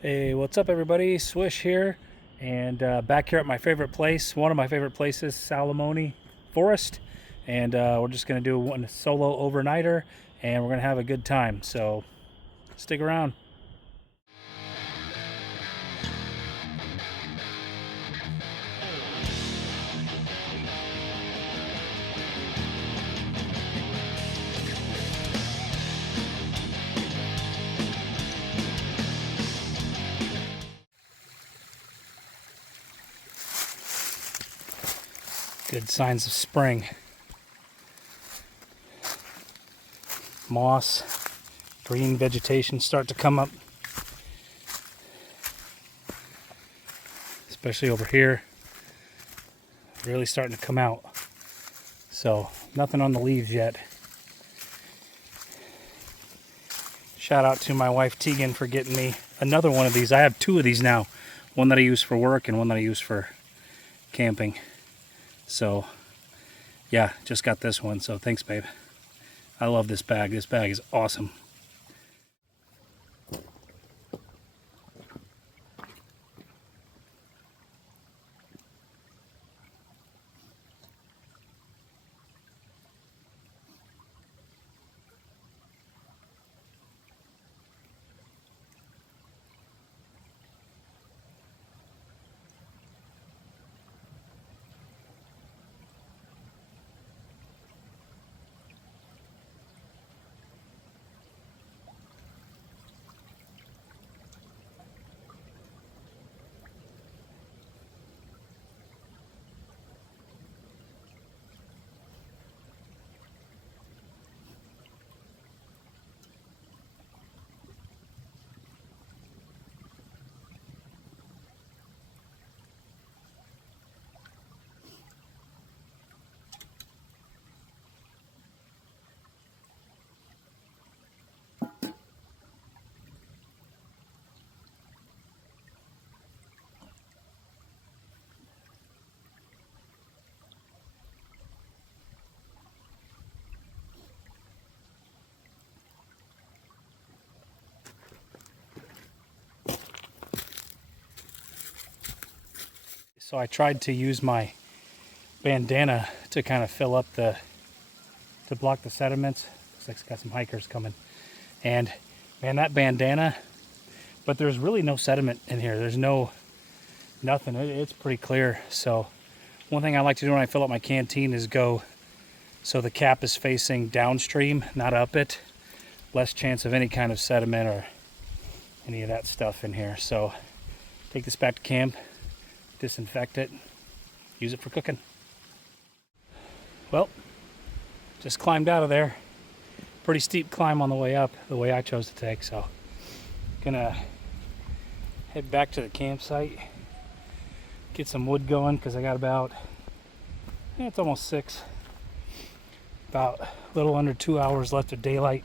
Hey, what's up, everybody? Swish here, and back here at my favorite place, one of my favorite places, Salamone Forest, and we're just gonna do one solo overnighter, and we're gonna have a good time. So stick around. Good signs of spring. Moss, green vegetation start to come up, especially over here. Really starting to come out. So nothing on the leaves yet. Shout out to my wife Tegan for getting me another one of these. I have two of these now. One that I use for work and one that I use for camping. So yeah, just got this one. So thanks, babe. I love this bag. This bag is awesome. So I tried to use my bandana to kind of fill up to block the sediments. Looks like it's got some hikers coming. And man, that bandana, but there's really no sediment in here. There's nothing. It's pretty clear. So one thing I like to do when I fill up my canteen is go so the cap is facing downstream, not up it. Less chance of any kind of sediment or any of that stuff in here. So take this back to camp, disinfect it, use it for cooking. Well, just climbed out of there. Pretty steep climb on the way up, the way I chose to take. So gonna head back to the campsite, get some wood going because I got about, it's almost 6, about a little under 2 hours left of daylight,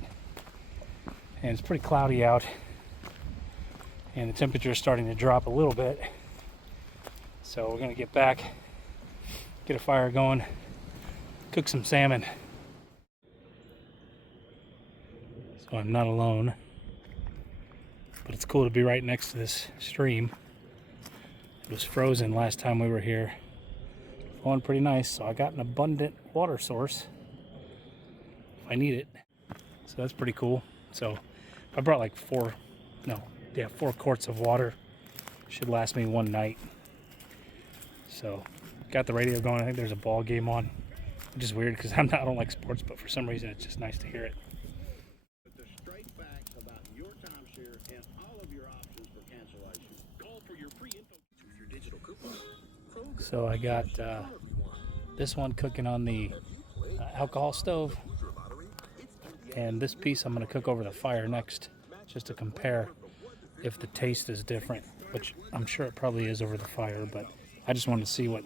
and it's pretty cloudy out, and the temperature is starting to drop a little bit. So we're gonna get back, get a fire going, cook some salmon. So I'm not alone, but it's cool to be right next to this stream. It was frozen last time we were here. Flowing pretty nice, so I got an abundant water source if I need it. So that's pretty cool. So I brought like 4 quarts of water. Should last me one night. So got the radio going. I think there's a ball game on, which is weird because I don't like sports, but for some reason it's just nice to hear it. The straight facts about your timeshare and all of your options for cancellation. Call for your free info. Choose your digital coupon. So I got this one cooking on the alcohol stove, and this piece I'm going to cook over the fire next, just to compare if the taste is different, which I'm sure it probably is over the fire, but I just wanted to see what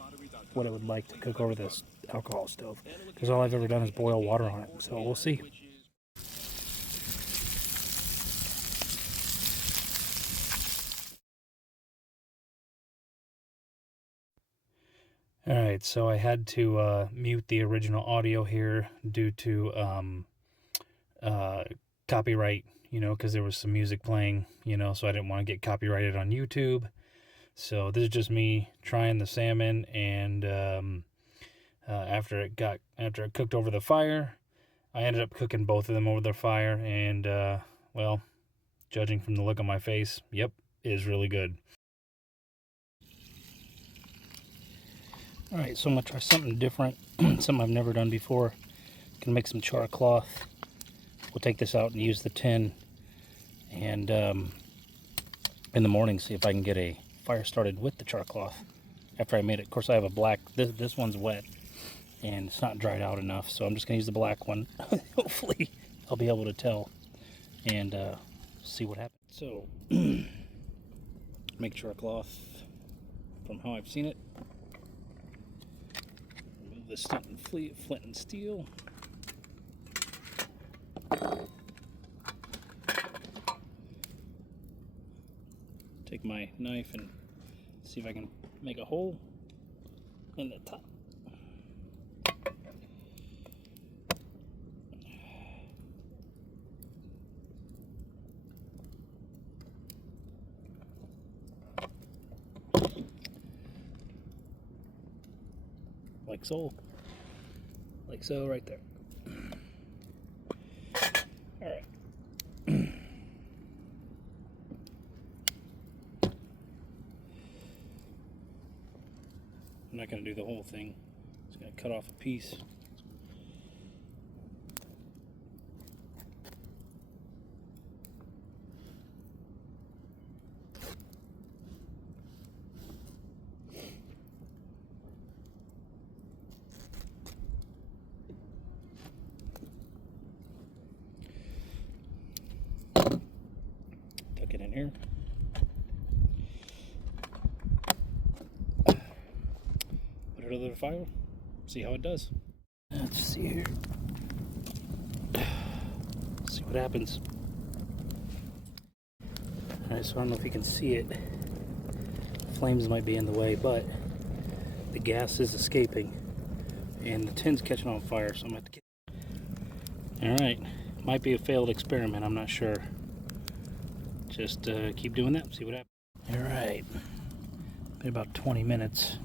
it would like to cook over this alcohol stove, because all I've ever done is boil water on it, so we'll see. All right, so I had to mute the original audio here due to copyright you know, because there was some music playing, you know, so I didn't want to get copyrighted on YouTube. So this is just me trying the salmon, and after it cooked over the fire, I ended up cooking both of them over the fire, and well, judging from the look on my face, yep, it is really good. All right, so I'm gonna try something different, something I've never done before. Gonna make some char cloth. We'll take this out and use the tin, and in the morning see if I can get a fire started with the char cloth after I made it. Of course, I have a black, this one's wet and it's not dried out enough, so I'm just gonna use the black one. Hopefully I'll be able to tell and see what happens. So make char cloth from how I've seen it. Remove the flint and steel. Take my knife and see if I can make a hole in the top. Like so. Like so, right there. All right. I'm not going to do the whole thing. I'm just going to cut off a piece. Tuck it in here. Put it over the fire. See how it does. Let's see here. See what happens. Alright, so I don't know if you can see it. Flames might be in the way, but the gas is escaping and the tin's catching on fire, so I'm going to have to get... Alright, might be a failed experiment, I'm not sure. Just keep doing that, see what happens. Alright, been about 20 minutes.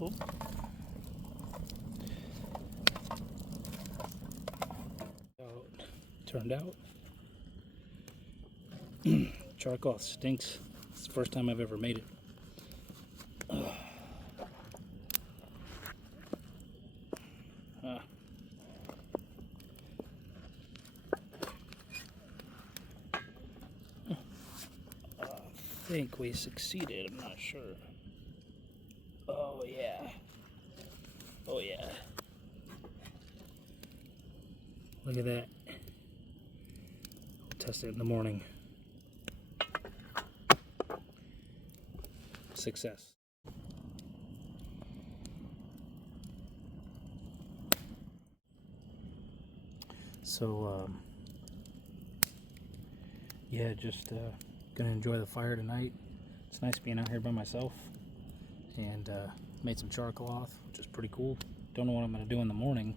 Oh. Turned out. Char cloth stinks. It's the first time I've ever made it. I think we succeeded, I'm not sure. Oh yeah. Oh yeah. Look at that. We'll test it in the morning. Success. So, yeah, just gonna enjoy the fire tonight. It's nice being out here by myself, and made some char cloth, which is pretty cool. Don't know what I'm gonna do in the morning.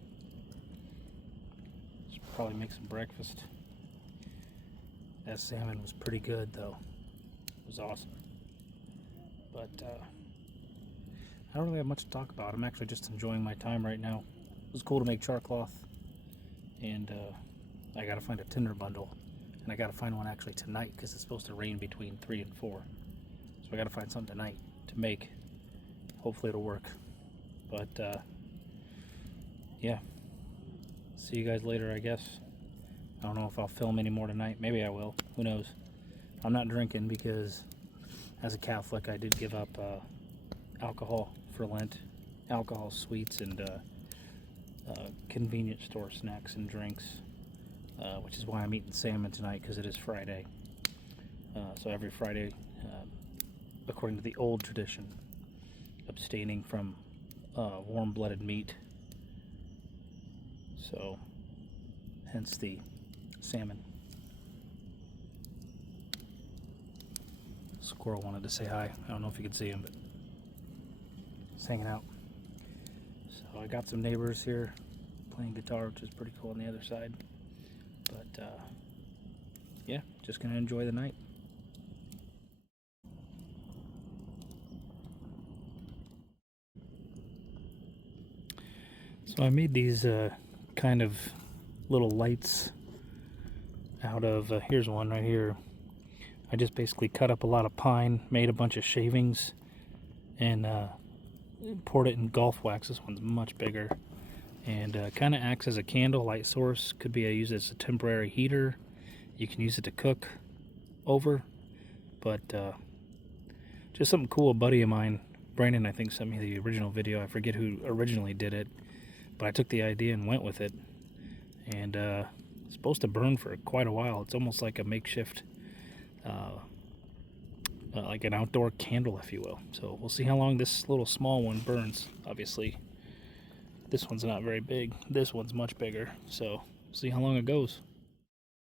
Should probably make some breakfast. That salmon was pretty good, though. It was awesome. But I don't really have much to talk about. I'm actually just enjoying my time right now. It was cool to make char cloth, and I gotta find a tinder bundle, and I gotta find one actually tonight because it's supposed to rain between 3 and 4. So I gotta find something tonight to make. Hopefully it'll work. But yeah, see you guys later, I guess. I don't know if I'll film any more tonight. Maybe I will. Who knows? I'm not drinking because as a Catholic I did give up alcohol for Lent. Alcohol, sweets, and convenience store snacks and drinks, which is why I'm eating salmon tonight, because it is Friday. So every Friday, according to the old tradition, abstaining from warm-blooded meat. So hence the salmon. Squirrel wanted to say hi. I don't know if you could see him, but he's hanging out. So So I got some neighbors here playing guitar, which is pretty cool on the other side. But yeah, just gonna enjoy the night. So I made these kind of little lights out of, here's one right here. I just basically cut up a lot of pine, made a bunch of shavings, and poured it in golf wax. This one's much bigger. And kind of acts as a candle light source. Could be used as a temporary heater. You can use it to cook over. But just something cool. A buddy of mine, Brandon, I think, sent me the original video. I forget who originally did it. But I took the idea and went with it. And it's supposed to burn for quite a while. It's almost like a makeshift, like an outdoor candle, if you will. So we'll see how long this little small one burns. Obviously, this one's not very big. This one's much bigger. So see how long it goes.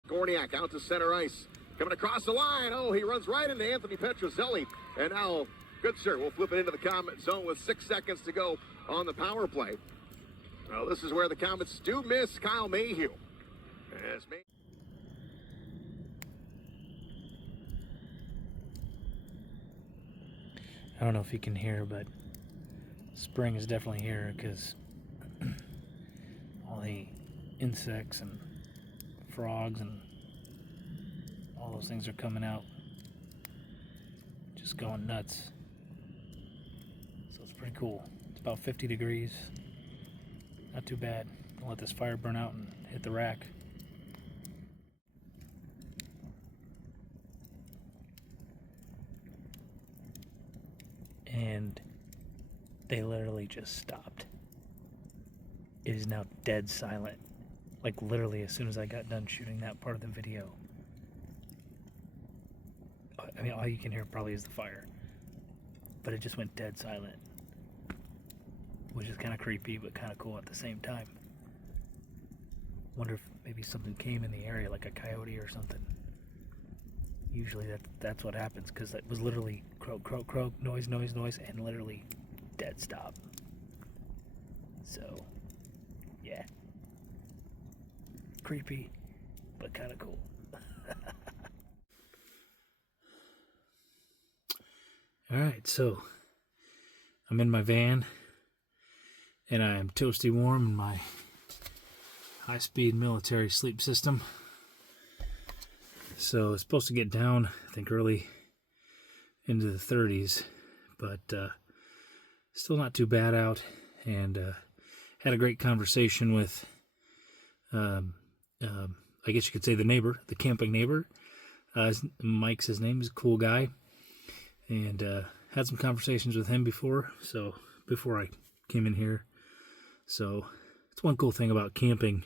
Gorniak out to center ice. Coming across the line. Oh, he runs right into Anthony Petrozelli. And now, good sir, we'll flip it into the Comet zone with 6 seconds to go on the power play. Well, this is where the Comets do miss Kyle Mayhew. I don't know if you can hear, but spring is definitely here because all the insects and frogs and all those things are coming out, just going nuts. So it's pretty cool. It's about 50 degrees. Not too bad. I'll let this fire burn out and hit the rack. And they literally just stopped. It is now dead silent. Like literally as soon as I got done shooting that part of the video. I mean, all you can hear probably is the fire. But it just went dead silent. Which is kind of creepy, but kind of cool at the same time. Wonder if maybe something came in the area, like a coyote or something. Usually that's what happens, because it was literally croak, croak, croak, noise, noise, noise, and literally dead stop. So, yeah. Creepy, but kind of cool. Alright, so I'm in my van. And I am toasty warm in my high-speed military sleep system. So it's supposed to get down, I think, early into the 30s. But still not too bad out. And had a great conversation with, I guess you could say the neighbor, the camping neighbor. Mike's his name. He's a cool guy. And had some conversations with him before. So before I came in here. So it's one cool thing about camping.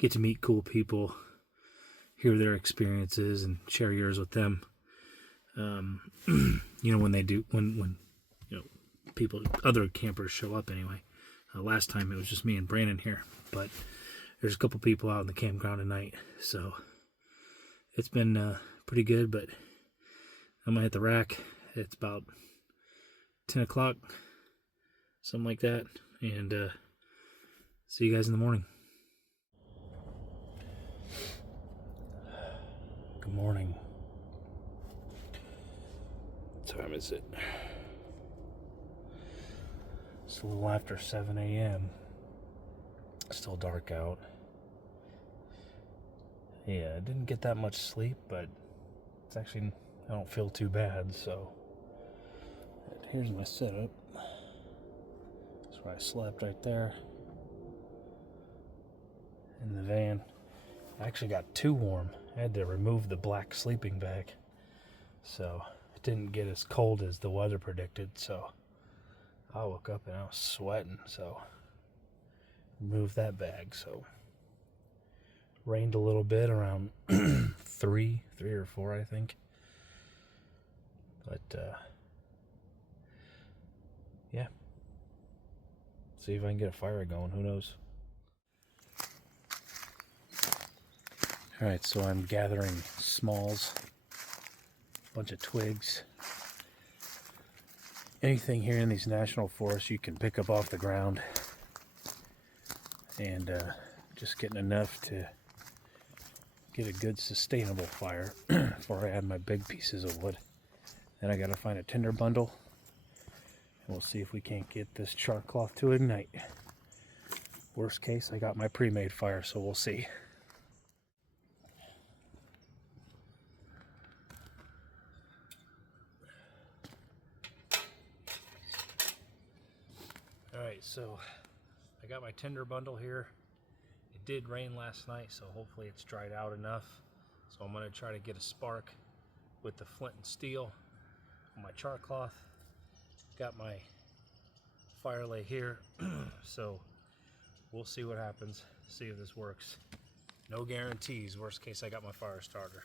Get to meet cool people, hear their experiences, and share yours with them. You know, when you know, people, other campers show up anyway. Last time it was just me and Brandon here, but there's a couple people out in the campground tonight, so it's been pretty good. But I'm gonna hit the rack. It's about 10 o'clock, something like that, and see you guys in the morning. Good morning. What time is it? It's a little after 7 a.m. Still dark out. Yeah, I didn't get that much sleep, but it's actually, I don't feel too bad, so. Here's my setup. That's where I slept, right there. In the van. I actually got too warm. I had to remove the black sleeping bag. So it didn't get as cold as the weather predicted, so I woke up and I was sweating, so removed that bag. So rained a little bit around 3 or 4, I think. But yeah. See if I can get a fire going, who knows. Alright, so I'm gathering smalls, a bunch of twigs. Anything here in these national forests you can pick up off the ground. and just getting enough to get a good sustainable fire before I add my big pieces of wood. Then I gotta find a tinder bundle, and we'll see if we can't get this char cloth to ignite. Worst case, I got my pre-made fire, so we'll see. Alright, so I got my tinder bundle here. It did rain last night, so hopefully it's dried out enough. So I'm going to try to get a spark with the flint and steel on my char cloth. Got my fire lay here, so we'll see what happens, see if this works. No guarantees. Worst case, I got my fire starter.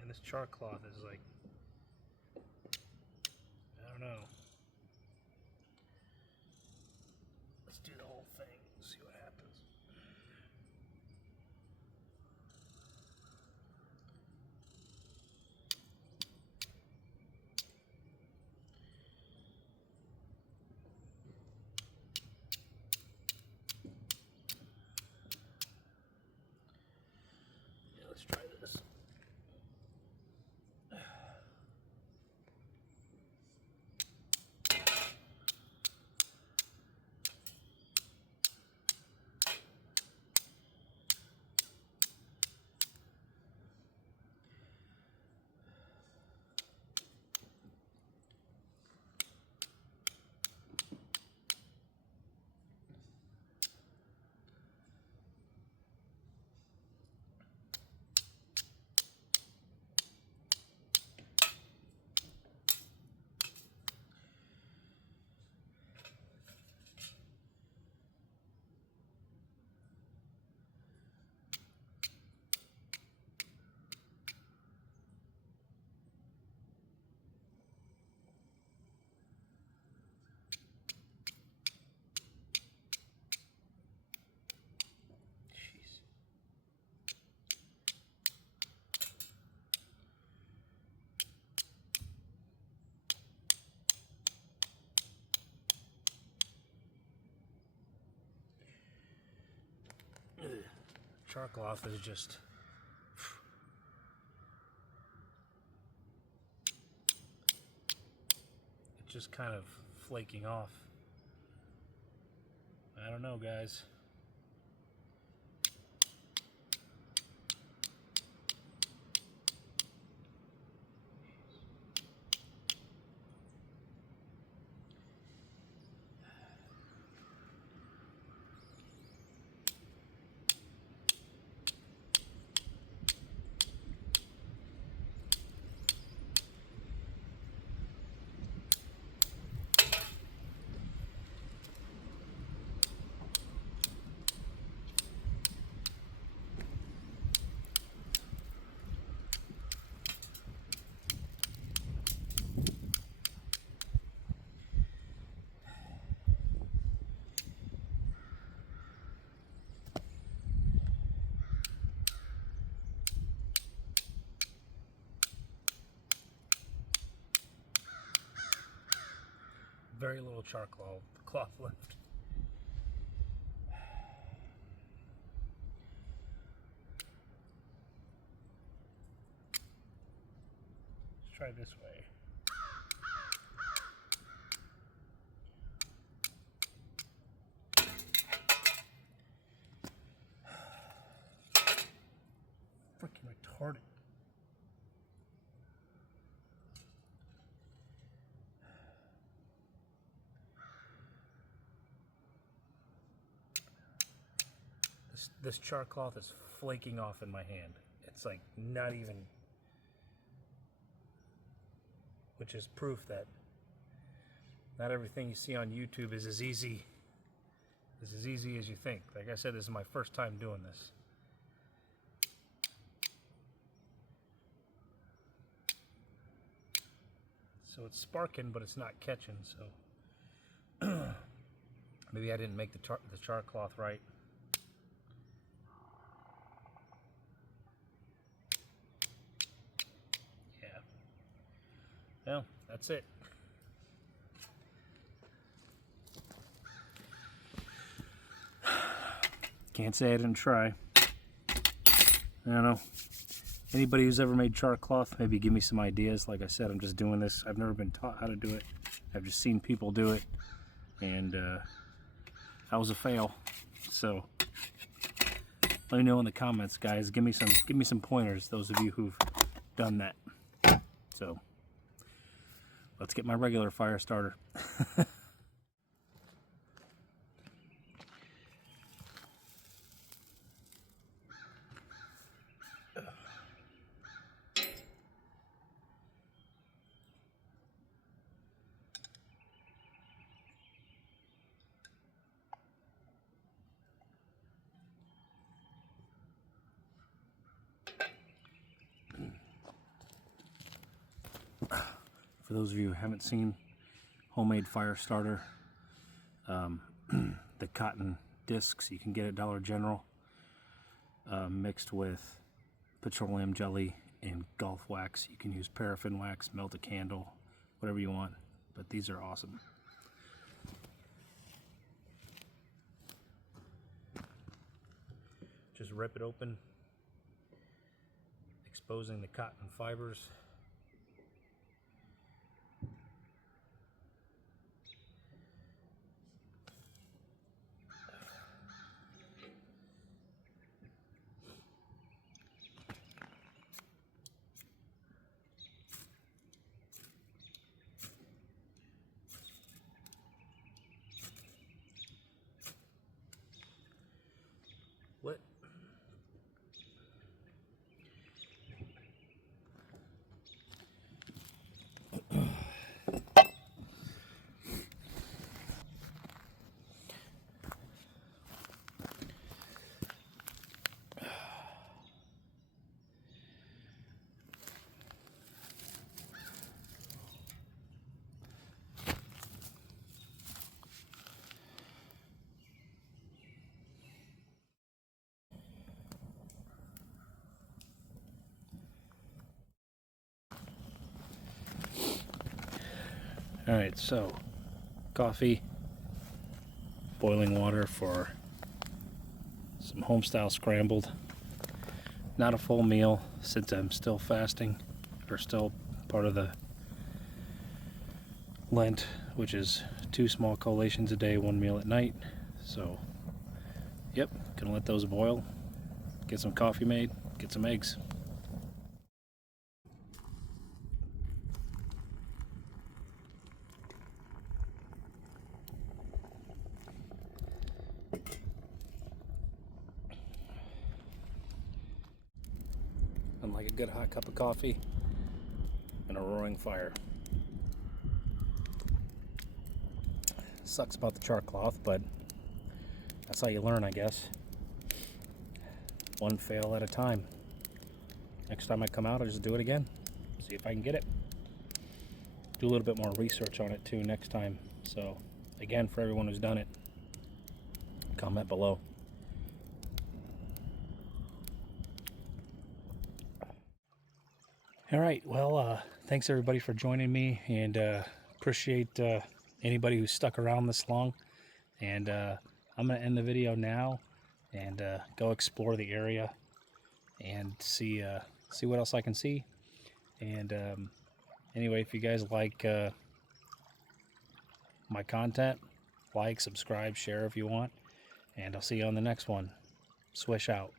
And this char cloth is like, I don't know. Let's do the whole thing, see what happens. Yeah, let's try this. Char cloth is just it's just kind of flaking off. I don't know, guys. Very little char cloth left. Let's try this way. this char cloth is flaking off in my hand. It's like not even, which is proof that not everything you see on YouTube is as easy as you think. Like I said, this is my first time doing this. So it's sparking, but it's not catching, so maybe I didn't make the char cloth right. Yeah. Well, that's it. Can't say I didn't try. I don't know. Anybody who's ever made char cloth, maybe give me some ideas. Like I said, I'm just doing this. I've never been taught how to do it. I've just seen people do it, and that was a fail. So let me know in the comments, guys. Give me some pointers. Those of you who've done that. So let's get my regular fire starter. For those of you who haven't seen homemade fire starter, the cotton discs you can get at Dollar General, mixed with petroleum jelly and golf wax. You can use paraffin wax, melt a candle, whatever you want, but these are awesome. Just rip it open, exposing the cotton fibers. Lit. Alright, so coffee, boiling water for some homestyle scrambled. Not a full meal since I'm still fasting, or still part of the Lent, which is 2 small collations a day, 1 meal at night. So, yep, gonna let those boil, get some coffee made, get some eggs. And like a good hot cup of coffee and a roaring fire. Sucks about the char cloth, but that's how you learn, I guess. One fail at a time. Next time I come out, I'll just do it again. See if I can get it. Do a little bit more research on it too next time. So, again, for everyone who's done it, comment below. All right, well, thanks everybody for joining me, and appreciate anybody who's stuck around this long. And I'm gonna end the video now and go explore the area and see what else I can see. And anyway, if you guys like my content, like, subscribe, share if you want, and I'll see you on the next one. Swish out.